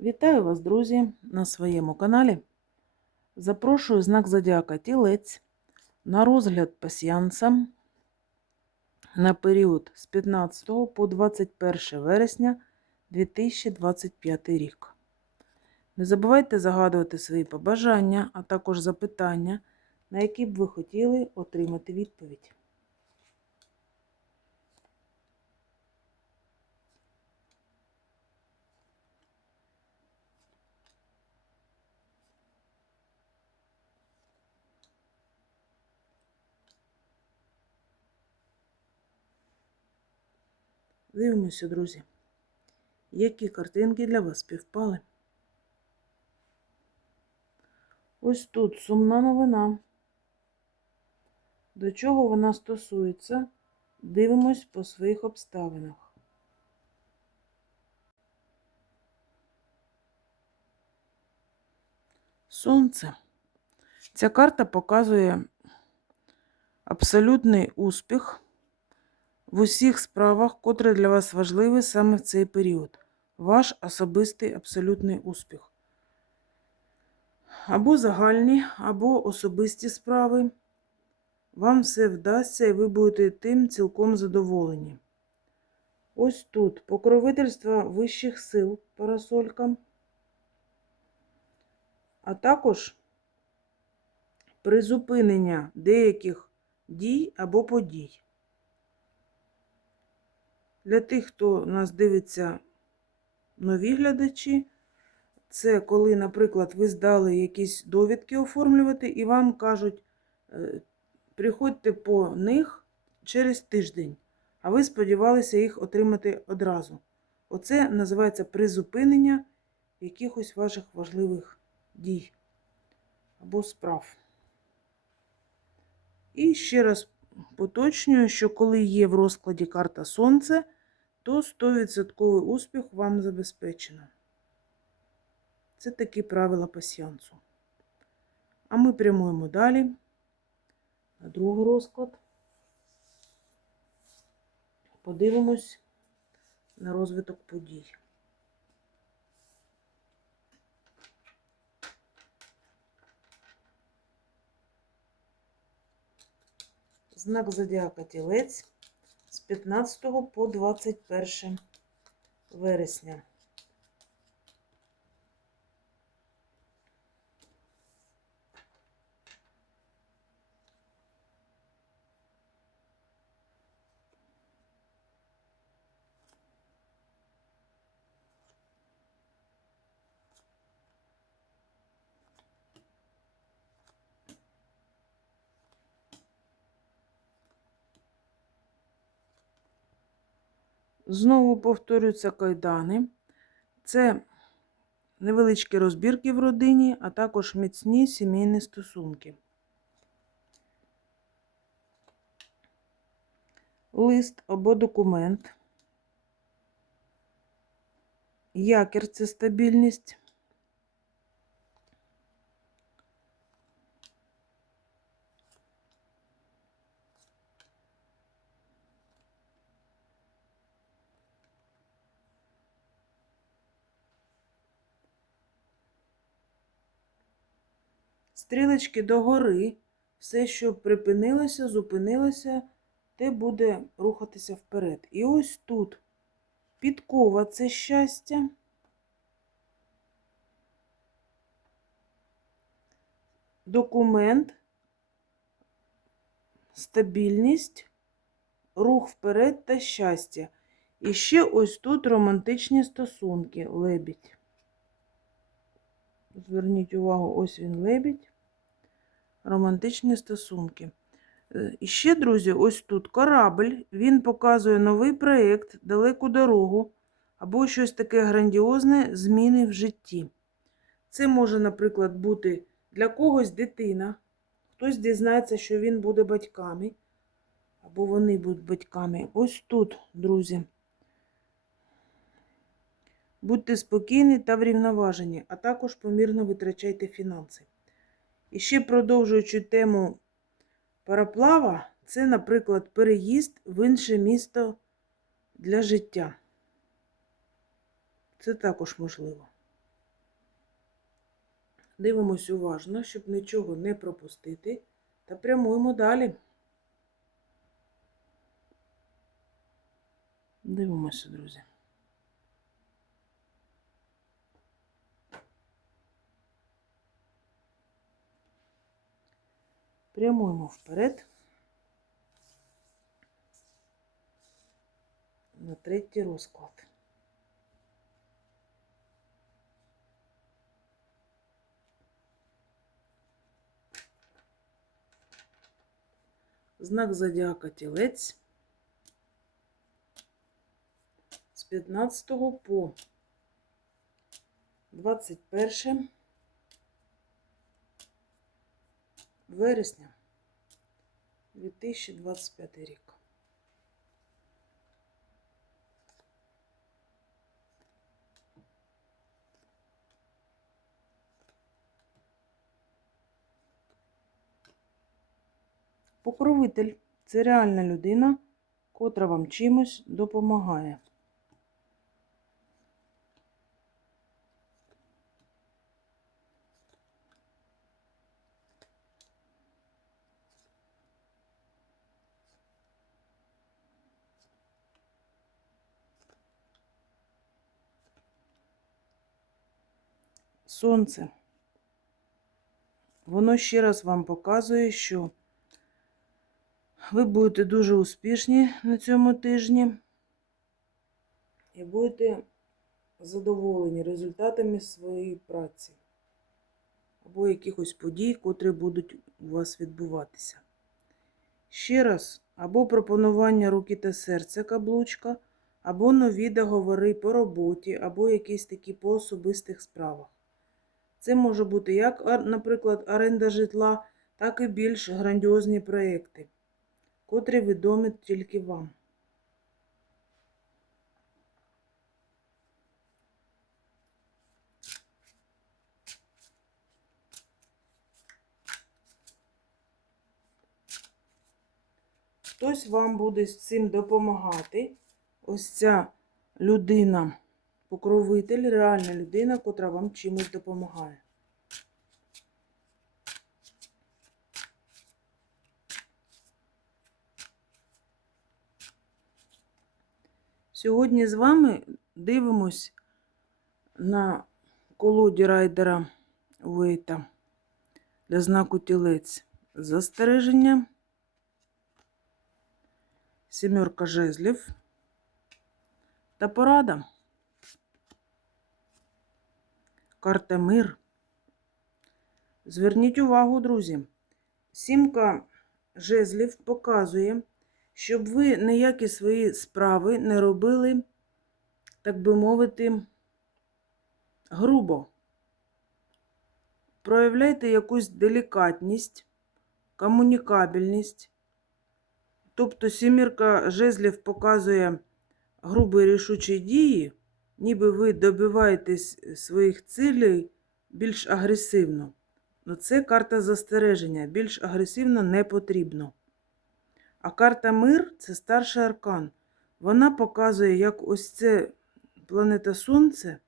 Вітаю вас, друзі, на своєму каналі. Запрошую знак Зодіака Тілець на розгляд пасіянцам на період з 15 по 21 вересня 2025 рік. Не забувайте загадувати свої побажання, а також запитання, на які б ви хотіли отримати відповідь. Дивимося, друзі, які картинки для вас співпали. Ось тут сумна новина. До чого вона стосується, дивимось по своїх обставинах. Сонце. Ця карта показує абсолютний успіх в усіх справах, котрі для вас важливі саме в цей період. Ваш особистий абсолютний успіх. Або загальні, або особисті справи. Вам все вдасться і ви будете тим цілком задоволені. Ось тут покровительство вищих сил парасолькам, а також призупинення деяких дій або подій. Для тих, хто нас дивиться нові глядачі, це коли, наприклад, ви здали якісь довідки оформлювати, і вам кажуть, е, приходьте по них через тиждень, а ви сподівалися їх отримати одразу. Оце називається призупинення якихось ваших важливих дій або справ. І ще раз поточнюю, що коли є в розкладі карта Сонце, то 100% успіх вам забезпечено. Це такі правила пасіянсу. А ми прямуємо далі на другий розклад. Подивимось на розвиток подій. Знак зодіака Тілець з 15 по 21 вересня. Знову повторюються кайдани. Це невеличкі розбірки в родині, а також міцні сімейні стосунки. Лист або документ. Якір це стабільність. Стрілочки догори, все, що припинилося, зупинилося, те буде рухатися вперед. І ось тут підкова це щастя. Документ, стабільність, рух вперед та щастя. І ще ось тут романтичні стосунки, лебідь. Зверніть увагу, ось він лебідь. Романтичні стосунки. Е, І ще, друзі, ось тут корабль. Він показує новий проєкт, далеку дорогу або щось таке грандіозне зміни в житті. Це може, наприклад, бути для когось дитина. Хтось дізнається, що він буде батьками, або вони будуть батьками. Ось тут, друзі. Будьте спокійні та врівноважені, а також помірно витрачайте фінанси. І ще продовжуючи тему пароплава, це, наприклад, переїзд в інше місто для життя. Це також можливо. Дивимось уважно, щоб нічого не пропустити, та прямуємо далі. Дивимося, друзі. Прямуємо вперед на третій розклад. Знак зодіака тілець з 15 по 21 вересня 2025 рік. Покровитель це реальна людина, котра вам чимось допомагає. Сонце. Воно ще раз вам показує, що ви будете дуже успішні на цьому тижні і будете задоволені результатами своєї праці або якихось подій, котрі будуть у вас відбуватися. Ще раз, або пропонування руки та серця каблучка, або нові договори по роботі, або якісь такі по особистих справах. Це може бути як, наприклад, оренда житла, так і більш грандіозні проекти котрі відомі тільки вам. Хтось вам буде з цим допомагати. Ось ця людина, покровитель, реальна людина, котра вам чимось допомагає. Сьогодні з вами дивимось на колоді райдера Вейта для знаку тілець застереження, сімерка жезлів та порада. Карта мир. Зверніть увагу, друзі. Сімка жезлів показує, щоб ви ніякі свої справи не робили, так би мовити, грубо. Проявляйте якусь делікатність, комунікабельність. Тобто сімірка жезлів показує грубі рішучі дії, ніби ви добиваєтесь своїх цілей більш агресивно. Ну, це карта застереження. Більш агресивно не потрібно. А карта мир це старший аркан. Вона показує, як ось це планета Сонце,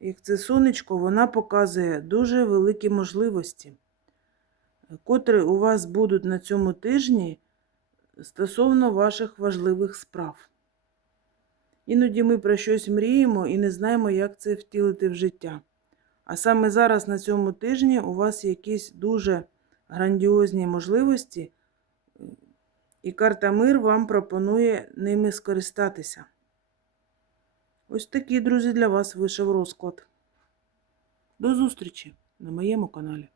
як це сонечко, вона показує дуже великі можливості, котрі у вас будуть на цьому тижні стосовно ваших важливих справ. Іноді ми про щось мріємо і не знаємо, як це втілити в життя. А саме зараз на цьому тижні у вас якісь дуже грандіозні можливості, і карта Мир вам пропонує ними скористатися. Ось такий, друзі, для вас вийшов розклад. До зустрічі на моєму каналі.